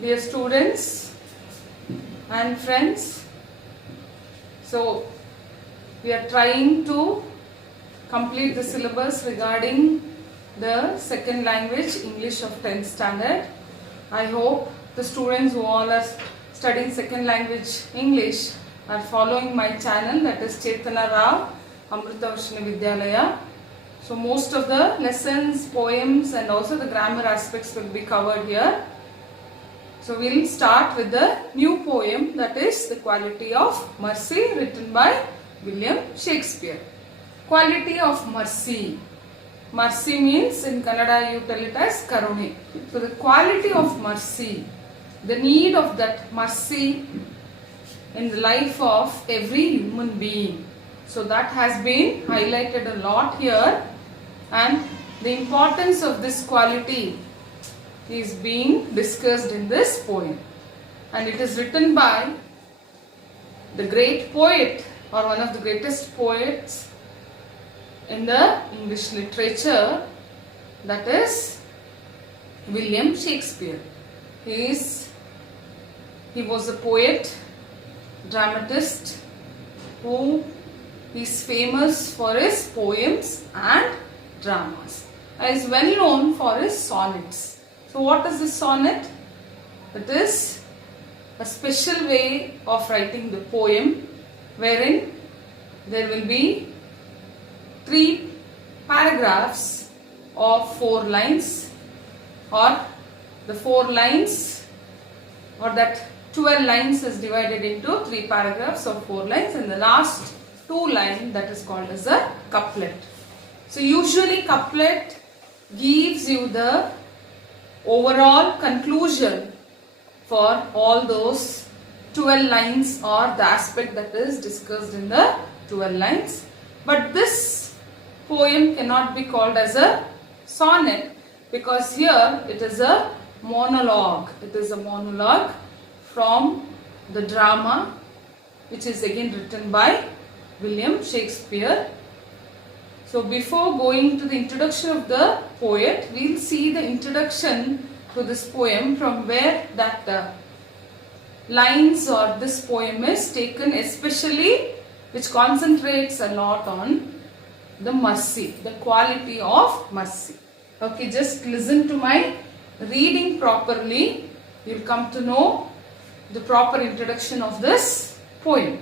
Dear students and friends, so we are trying to complete the syllabus regarding the second language English of 10th standard. I hope the students who all are studying second language English are following my channel, that is Chetana Rao Amrita Varshini Vidyalaya. So most of the lessons, poems and also the grammar aspects will be covered here. So we will start with the new poem, that is The Quality of Mercy, written by William Shakespeare. Quality of mercy. Mercy means in Kannada you tell it as karune. So the quality of mercy, the need of that mercy in the life of every human being. So that has been highlighted a lot here, and the importance of this quality is being discussed in this poem, and it is written by the great poet or one of the greatest poets in the English literature, that is William Shakespeare. He was a poet, dramatist who is famous for his poems and dramas. He is well known for his sonnets. So what is this sonnet? It is a special way of writing the poem wherein there will be 3 paragraphs of 4 lines, or the 4 lines, or that 12 lines is divided into 3 paragraphs of 4 lines, and the last 2 lines, that is called as a couplet. So usually couplet gives you the overall conclusion for all those 12 lines or the aspect that is discussed in the 12 lines. But this poem cannot be called as a sonnet because here it is a monologue. It is a monologue from the drama, which is again written by William Shakespeare. So before going to the introduction of the poet, we will see the introduction to this poem, from where that lines or this poem is taken, especially which concentrates a lot on the mercy, the quality of mercy. Okay, just listen to my reading properly. You will come to know the proper introduction of this poem.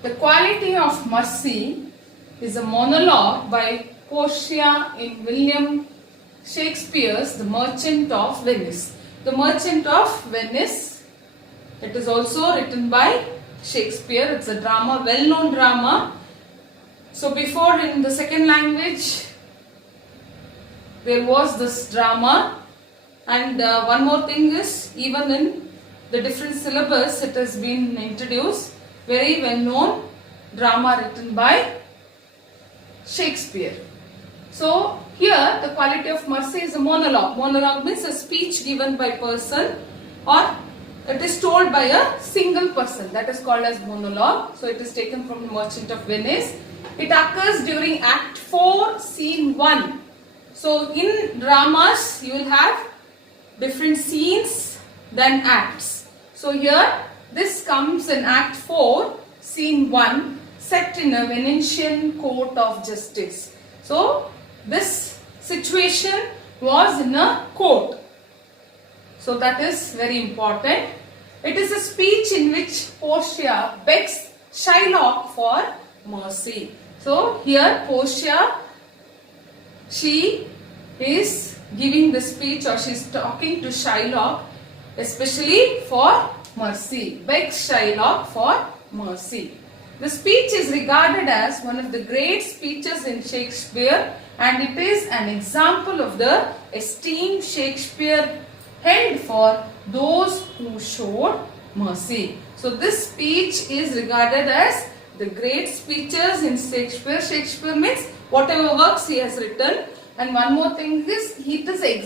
The Quality of Mercy is a monologue by Portia in William Shakespeare's The Merchant of Venice. The Merchant of Venice, it is also written by Shakespeare. It's a drama, well-known drama. So before, in the second language, there was this drama, and one more thing is, even in the different syllabus, it has been introduced. Very well known drama written by Shakespeare. So here the Quality of Mercy is a monologue. Monologue means a speech given by person, or it is told by a single person. That is called as monologue. So it is taken from the Merchant of Venice. It occurs during Act 4, Scene 1. So in dramas you will have different scenes than acts. So here this comes in Act 4, Scene 1, set in a Venetian court of justice. So this situation was in a court. So that is very important. It is a speech in which Portia begs Shylock for mercy. So here Portia, she is giving the speech, or she is talking to Shylock especially for mercy, begs Shylock for mercy. The speech is regarded as one of the great speeches in Shakespeare, and it is an example of the esteem Shakespeare held for those who showed mercy. So this speech is regarded as the great speeches in Shakespeare. Shakespeare means whatever works he has written, and one more thing is, it is an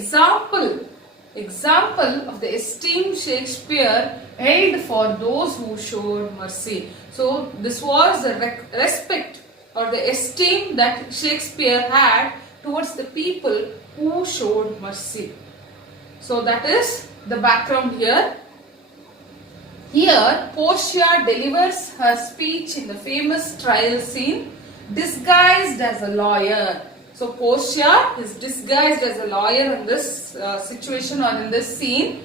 example of the esteem Shakespeare held for those who showed mercy. So this was the respect or the esteem that Shakespeare had towards the people who showed mercy. So that is the background here. Here, Portia delivers her speech in the famous trial scene, disguised as a lawyer. So Portia is disguised as a lawyer in this situation or in this scene.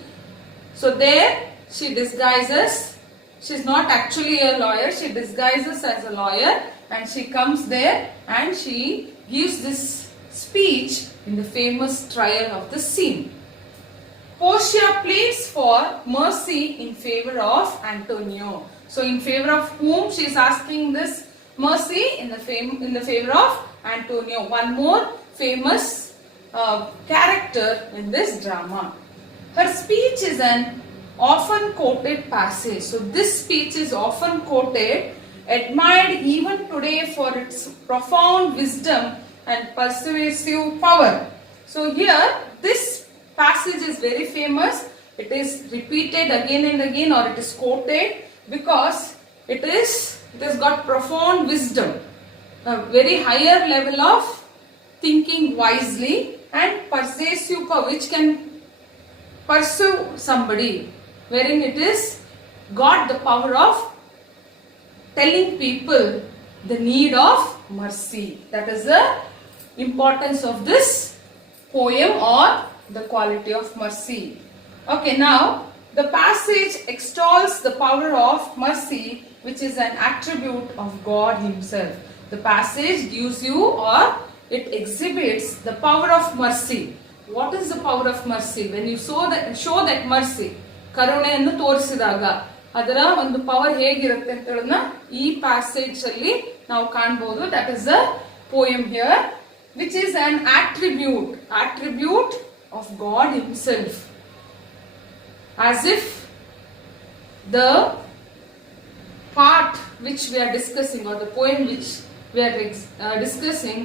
So there she disguises, she's not actually a lawyer, she disguises as a lawyer and she comes there and she gives this speech in the famous trial of the scene. Portia pleads for mercy in favor of Antonio. So in favor of whom she is asking this mercy? In the favor of Antonio, one more famous character in this drama. Her speech is an often quoted passage. So this speech is often quoted, admired even today for its profound wisdom and persuasive power. So here this passage is very famous. It is repeated again and again, or it is quoted because it has got profound wisdom, a very higher level of thinking wisely and persuasive power, which can pursue somebody, wherein it is got the power of telling people the need of mercy. That is the importance of this poem, or the quality of mercy. Okay, now the passage extols the power of mercy, which is an attribute of God Himself. The passage gives you, or it exhibits the power of mercy. What is the power of mercy? When you show that mercy, ಕರುಣೆಯನ್ನು ತೋರಿಸಿದಾಗ ಅದರ ಒಂದು power ಹೇಗಿರುತ್ತೆ ಅಂತ ಹೇಳೋದನ್ನ ಈ passage ಅಲ್ಲಿ ನಾವು ಕಾಣಬಹುದು. That is the poem here, which is an attribute of God Himself. As if the part which we are discussing, or the poem which we are discussing,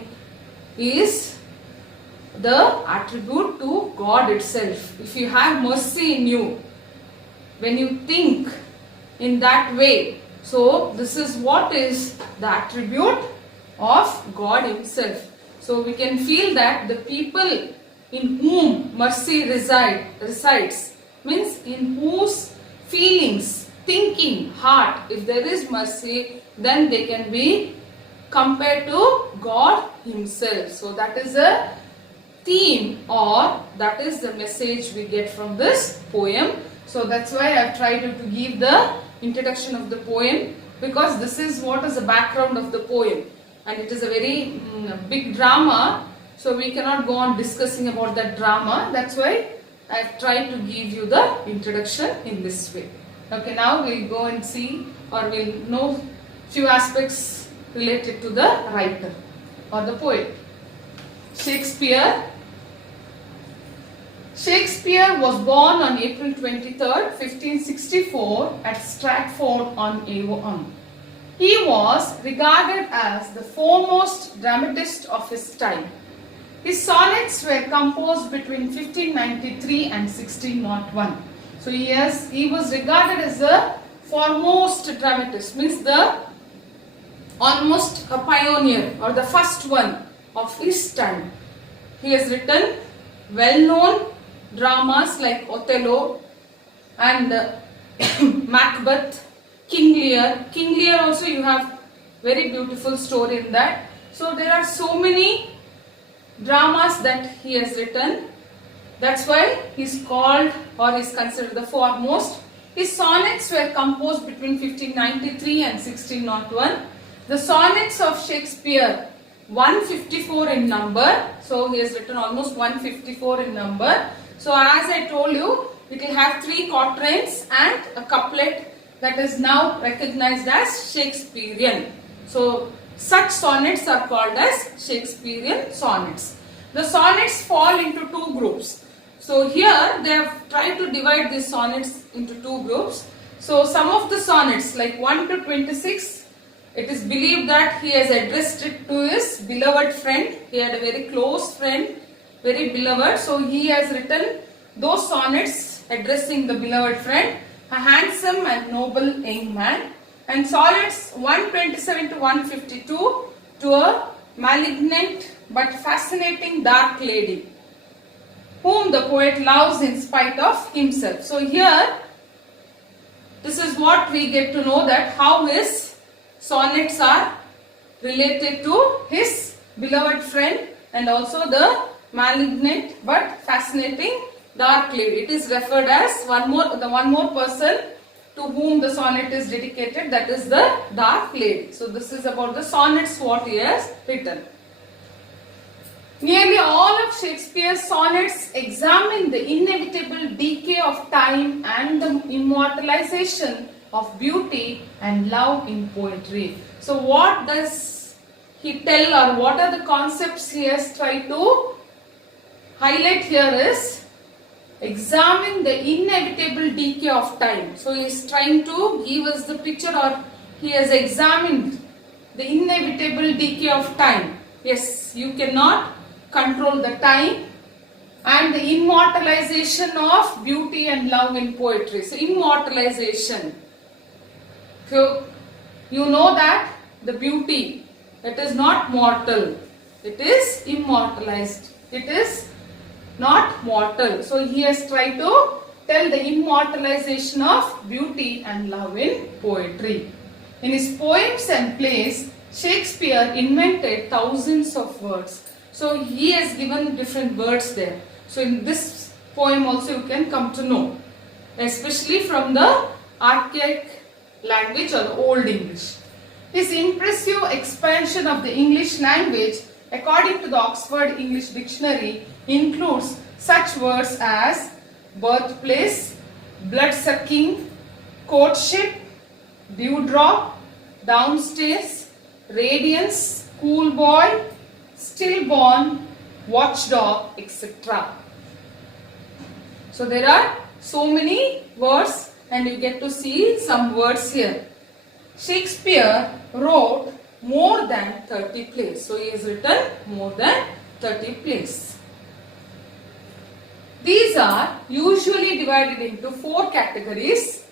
is the attribute to God itself. If you have mercy in you, when you think in that way, so this is what is the attribute of God Himself. So we can feel that the people in whom mercy resides, means in whose feelings, thinking, heart, if there is mercy, then they can be compared to God Himself. So that is the theme, or that is the message we get from this poem. So that's why I have tried to give the introduction of the poem, because this is what is the background of the poem, and it is a very big drama, so we cannot go on discussing about that drama. That's why I have tried to give you the introduction in this way. Okay, now we'll go and see, or we'll know few aspects related to the writer or the poet. Shakespeare was born on April 23rd, 1564 at Stratford-on-Avon. He was regarded as the foremost dramatist of his time. His sonnets were composed between 1593 and 1601. So he was regarded as the foremost dramatist, means almost a pioneer, or the first one of his time. He has written well-known dramas like Othello and Macbeth, King Lear. King Lear also, you have very beautiful story in that. So there are so many dramas that he has written. That's why he's called, or is considered, the foremost. His sonnets were composed between 1593 and 1601. The sonnets of Shakespeare, 154 in number. So he has written almost 154 in number. So as I told you, it will have 3 quatrains and a couplet that is now recognized as Shakespearean. So such sonnets are called as Shakespearean sonnets. The sonnets fall into 2 groups. So here they have tried to divide these sonnets into 2 groups. So some of the sonnets, like 1 to 26, it is believed that he has addressed it to his beloved friend. He had a very close friend, very beloved. So he has written those sonnets addressing the beloved friend, a handsome and noble young man. And sonnets 127 to 152 to a malignant but fascinating dark lady. whom the poet loves in spite of himself. So here, this is what we get to know, that how his sonnets are related to his beloved friend and also the malignant but fascinating dark lady. It is referred as one more person to whom the sonnet is dedicated, that is the dark lady. So this is about the sonnets what he has written. Nearly all of Shakespeare's sonnets examine the inevitable decay of time and the immortalization of beauty and love in poetry. So what does he tell, or what are the concepts he has tried to highlight here is examine the inevitable decay of time. So he is trying to give us the picture, or he has examined the inevitable decay of time. Yes, you cannot control the time, and the immortalization of beauty and love in poetry. So immortalization. So you know that the beauty, it is not mortal, it is immortalized, it is not mortal. So he has tried to tell the immortalization of beauty and love in poetry. In his poems and plays, Shakespeare invented thousands of words. So he has given different words there. So in this poem also you can come to know, especially from the archaic language or the Old English. His impressive expansion of the English language, according to the Oxford English Dictionary, includes such words as birthplace, blood-sucking, courtship, dewdrop, downstairs, radiance, schoolboy, stillborn, watchdog, etc. So there are so many words, and you get to see some words here. Shakespeare wrote more than 30 plays. So he has written more than 30 plays. These are usually divided into 4 categories: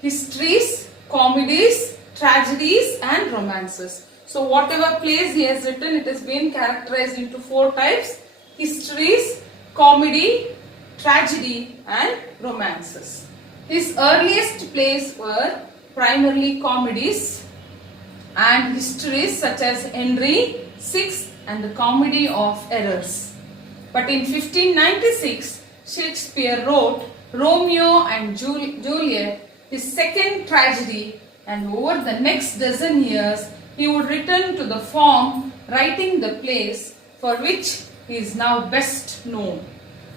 histories, comedies, tragedies and romances. So whatever plays he has written, it has been characterized into 4 types: histories, comedy, tragedy and romances. His earliest plays were primarily comedies and histories such as Henry VI and the Comedy of Errors. But in 1596, Shakespeare wrote Romeo and Juliet, his second tragedy, and over the next dozen years, he would return to the form, writing the plays for which he is now best known: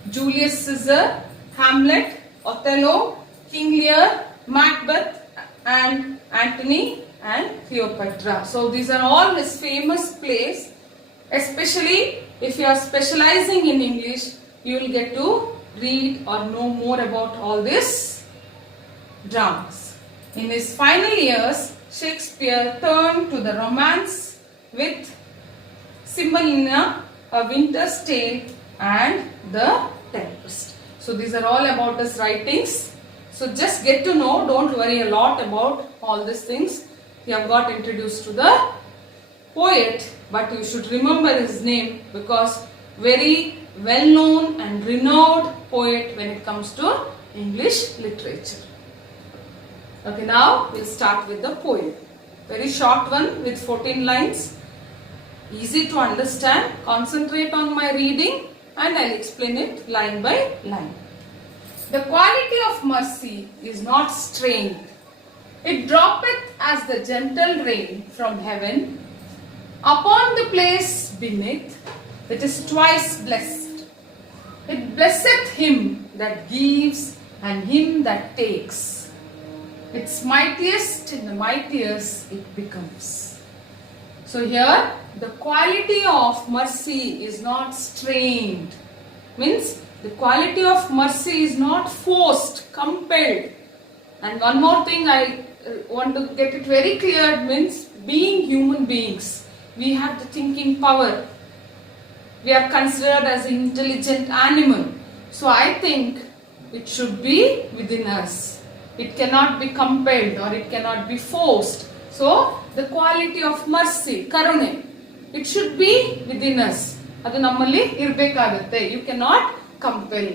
Julius Caesar, Hamlet, Othello, King Lear, Macbeth and Antony and Cleopatra. So these are all his famous plays. Especially if you are specializing in English, you will get to read or know more about all these dramas. In his final years, Shakespeare turned to the romance with Cymbeline, A Winter's Tale and The Tempest. So these are all about his writings. So just get to know, don't worry a lot about all these things. You have got introduced to the poet, but you should remember his name because very well known and renowned poet when it comes to English literature. Okay, now we'll start with the poem. Very short one with 14 lines. Easy to understand. Concentrate on my reading and I'll explain it line by line. The quality of mercy is not strained. It droppeth as the gentle rain from heaven upon the place beneath that is twice blessed. It blesseth him that gives and him that takes. Its mightiest in the mightiest it becomes. So here the quality of mercy is not strained. Means the quality of mercy is not forced, compelled. And one more thing I want to get it very clear, means being human beings, we have the thinking power. We are considered as an intelligent animal. So I think it should be within us. It cannot be compelled or it cannot be forced. So the quality of mercy, karune, it should be within us. ಅದು ನಮ್ಮಲ್ಲಿ ಇರಬೇಕಾಗುತ್ತೆ. You cannot compel.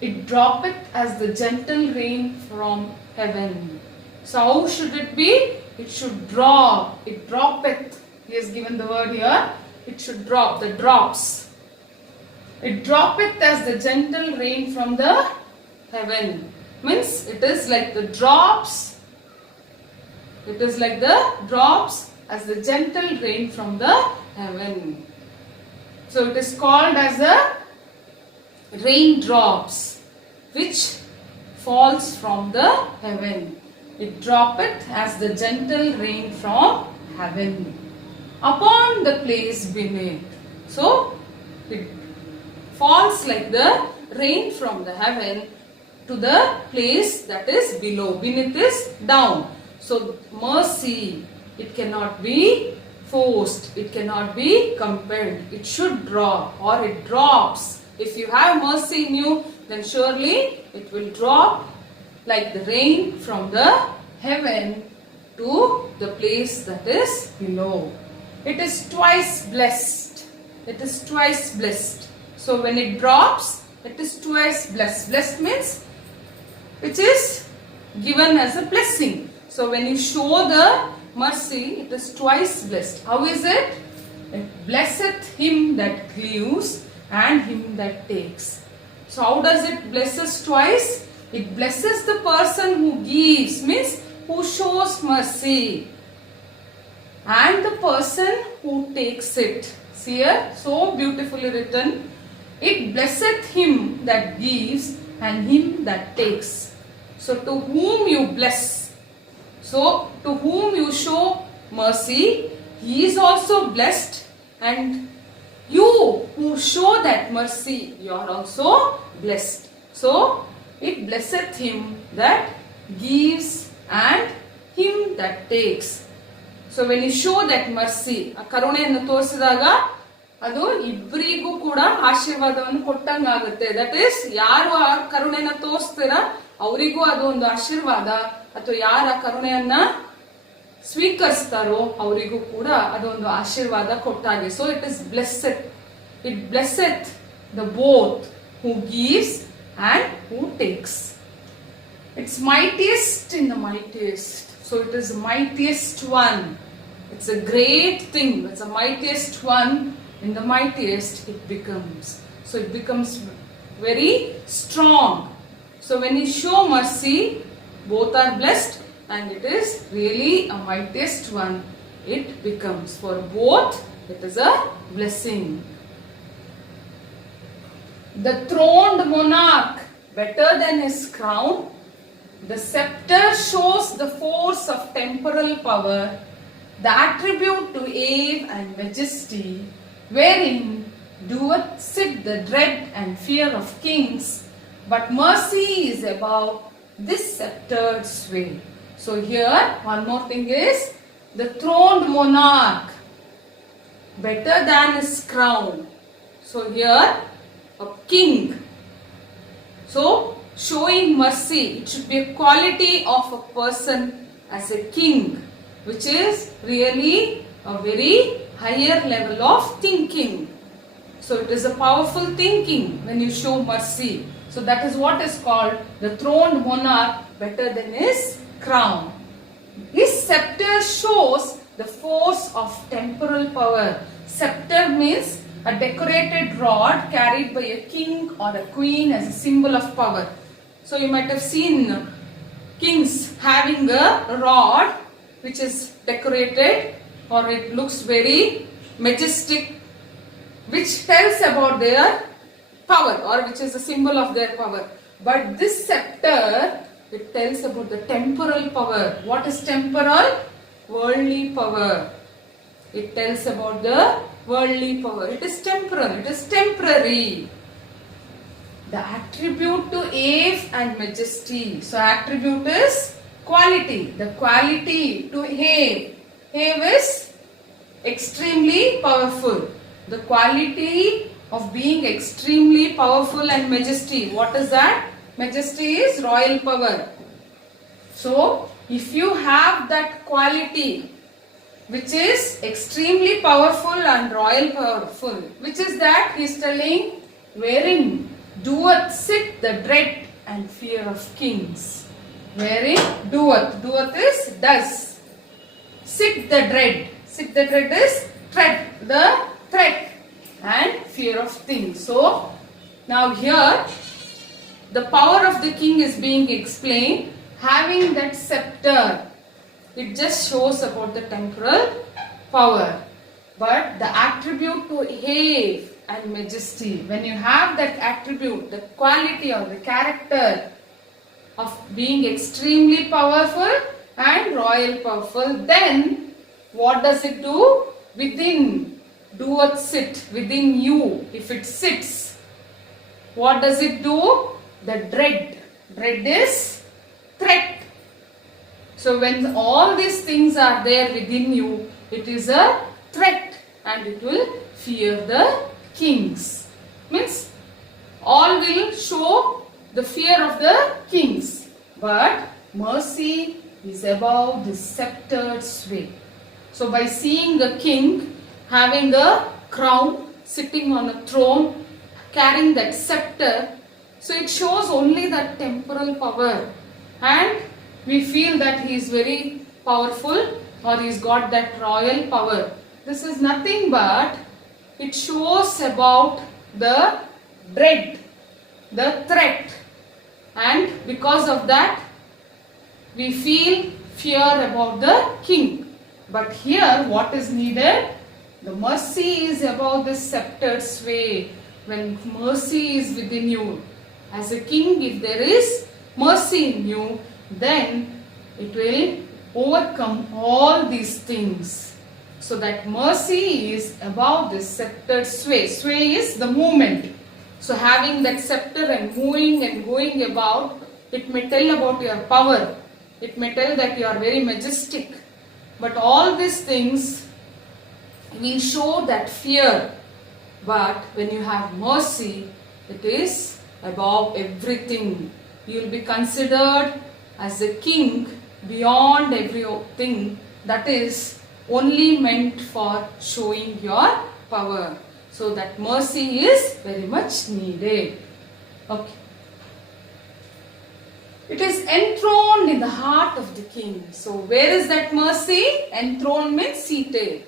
It droppeth as the gentle rain from heaven. So how should it be? It should drop. It droppeth. He has given the word here. It should drop. The drops. It droppeth as the gentle rain from the heaven. Means it is like the drops. It is like the drops as the gentle rain from the heaven. So it is called as the raindrops which falls from the heaven. It droppeth as the gentle rain from heaven upon the place beneath. So it falls like the rain from the heaven to the place that is below. Beneath is down. So mercy, it cannot be forced. It cannot be compelled. It should drop or it drops. If you have mercy in you, then surely it will drop like the rain from the heaven to the place that is below. It is twice blessed. It is twice blessed. So when it drops, it is twice blessed. Blessed means which is given as a blessing. So when you show the mercy, it is twice blessed. How is it? It blesseth him that gives and him that takes. So how does it bless us twice? It blesses the person who gives, means who shows mercy, and the person who takes it. See here, so beautifully written. It blesseth him that gives and him that takes. So to whom you bless, so to whom you show mercy, he is also blessed, and you who show that mercy, you are also blessed. So it blesseth him that gives and him that takes. So when you show that mercy, ಆ ಕರುಣೆಯನ್ನು ತೋರಿಸಿದಾಗ ಅದು ಇಬ್ಬರಿಗೂ ಕೂಡ ಆಶೀರ್ವಾದವನ್ನು ಕೊಟ್ಟಂಗಾಗುತ್ತೆ. That is ಯಾರು ಆ ಕರುಣೆನ ತೋರಿಸ್ತೀರಾ ಅವರಿಗೂ ಅದು ಒಂದು ಆಶೀರ್ವಾದ, ಅಥವಾ ಯಾರ ಕರುಣೆಯನ್ನ ಸ್ವೀಕರಿಸ್ತಾರೋ ಅವರಿಗೂ ಕೂಡ ಅದೊಂದು ಆಶೀರ್ವಾದ ಕೊಟ್ಟಾಗೆ. So it is blessed. It blesseth the both who gives and who takes. It's mightiest in the mightiest. So it is the mightiest one. It's a great thing. It's the mightiest one. In the mightiest it becomes. So it becomes very strong. So when you show mercy, both are blessed, and it is really a mightiest one. It becomes for both. It is a blessing. The throned monarch, better than his crown, the scepter shows the force of temporal power, the attribute to awe and majesty, wherein doeth sit the dread and fear of kings, but mercy is above this sceptered sway. So here one more thing is the throned monarch, better than his crown. So here a king. So showing mercy, it should be a quality of a person as a king, which is really a very higher level of thinking. So it is a powerful thinking when you show mercy. So that is what is called the throned monarch, better than his crown. His scepter shows the force of temporal power. Scepter means a decorated rod carried by a king or a queen as a symbol of power. So you might have seen kings having a rod which is decorated, or it looks very majestic, which tells about their power, or which is a symbol of their power. But this scepter, it tells about the temporal power. What is temporal? Worldly power. It tells about the worldly power. It is temporal. It is temporary. The attribute to awe and majesty. So attribute is quality. The quality to have. Have is extremely powerful. The quality of being extremely powerful and majesty. What is that? Majesty is royal power. So if you have that quality, which is extremely powerful and royal powerful, which is that he is telling, wherein doeth sit the dread and fear of kings. Wherein doeth, doeth is does. Sit the dread. Sit the dread is the threat and fear of things. So now here the power of the king is being explained. Having that scepter, it just shows about the temporal power. But the attribute to have and majesty, when you have that attribute, the quality or the character of being extremely powerful and royal powerful, then what does it do? Within, doeth sit, within you, if it sits, what does it do? The dread. Dread is threat. So when all these things are there within you, it is a threat and it will fear the kings. Means all will show the fear of the kings. But mercy is above the sceptered sway. So by seeing the king having a crown, sitting on a throne, carrying that scepter, so it shows only that temporal power. And we feel that he is very powerful or he's got that royal power. This is nothing but it shows about the dread, the threat, and because of that we feel fear about the king. But here what is needed? The mercy is above the sceptered sway. When mercy is within you, as a king, if there is mercy in you, then it will overcome all these things. So that mercy is above this sceptered sway. Sway is the movement. So having that scepter and moving and going about, it may tell about your power. It may tell that you are very majestic. But all these things will show that fear. But when you have mercy, it is above everything. You will be considered as a king beyond everything that is only meant for showing your power. So that mercy is very much needed. Okay. It is enthroned in the heart of the king. So where is that mercy? Enthroned means seated.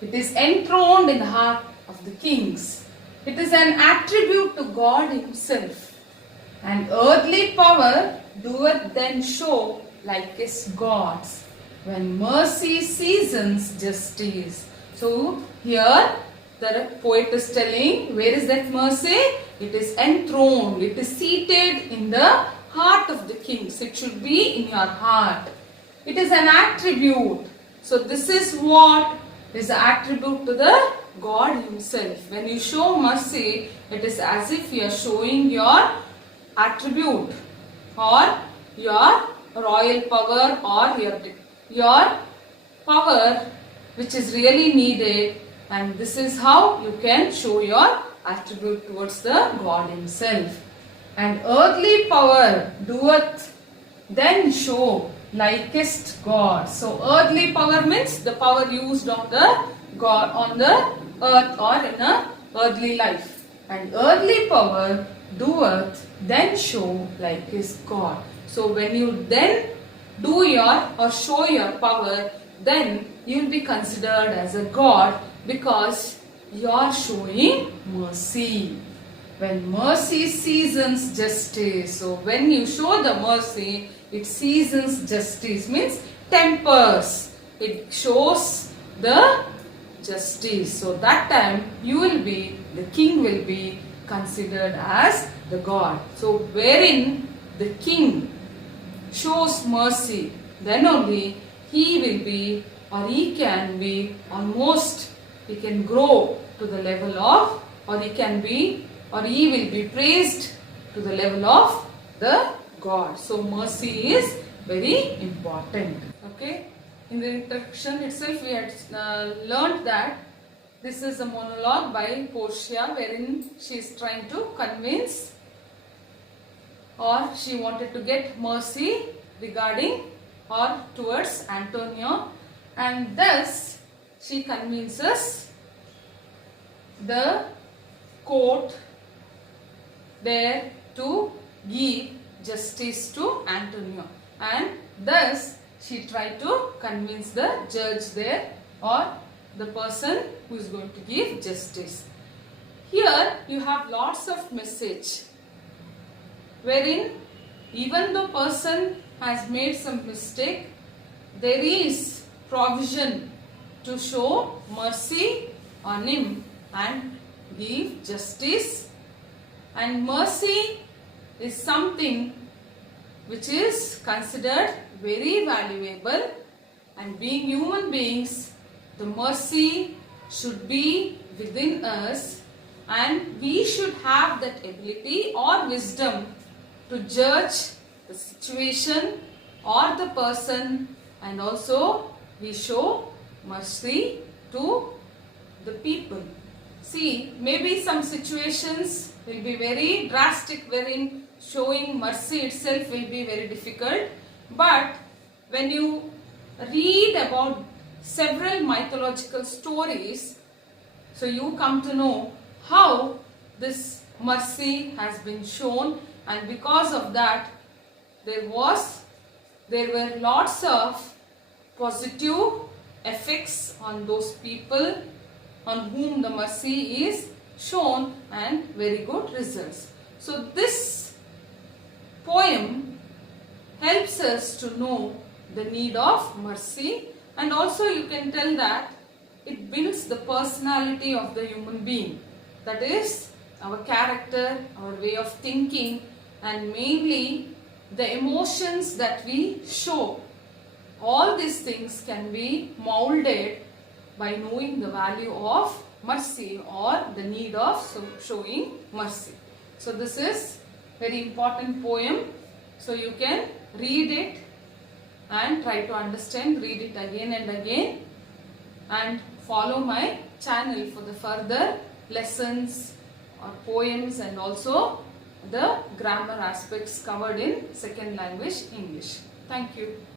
It is enthroned in the heart of the kings. It is an attribute to God himself. And earthly power doeth then show like his gods, when mercy seasons justice. So here the poet is telling, where is that mercy? It is enthroned. It is seated in the heart of the kings. It should be in your heart. It is an attribute. So this is what is the attribute to the God himself. When you show mercy, it is as if you are showing your attribute or your royal power or your power which is really needed, and this is how you can show your attribute towards the God himself. And earthly power doeth then show likest God. So earthly power means the power used on the God, on the earth or in a earthly life. And earthly power doeth then show like his God. So when you then do your or show your power, then you will be considered as a God because you are showing mercy. When mercy seasons justice. So when you show the mercy, it seasons justice, means tempers. It shows the justice. So that time you will be, the king will be considered as the God. So wherein the king shows mercy, then only he will be or he can be almost, he can grow to the level of, or he can be, or he will be praised to the level of the God. So mercy is very important. Okay. In the introduction itself we had learned that this is a monologue by Portia wherein she is trying to convince, or she wanted to get mercy regarding or towards Antonio, and thus she convinces the court, dare to give justice to Antonio, and thus she tried to convince the judge there, or the person who is going to give justice. Here you have lots of message, wherein even though person has made some mistake, there is provision to show mercy on him and give justice. And mercy is something which is considered very valuable, and being human beings, the mercy should be within us, and we should have that ability or wisdom to judge the situation or the person, and also we show mercy to the people. See, maybe some situations will be very drastic, wherein showing mercy itself will be very difficult, but when you read about several mythological stories, so you come to know how this mercy has been shown, and because of that there were lots of positive effects on those people on whom the mercy is shown, and very good results. So this poem helps us to know the need of mercy, and also you can tell that it builds the personality of the human being, that is our character, our way of thinking, and mainly the emotions that we show. All these things can be molded by knowing the value of mercy or the need of showing mercy. So this is very important poem. So you can read it and try to understand, read it again and again, and follow my channel for the further lessons or poems, and also the grammar aspects covered in second language English. Thank you.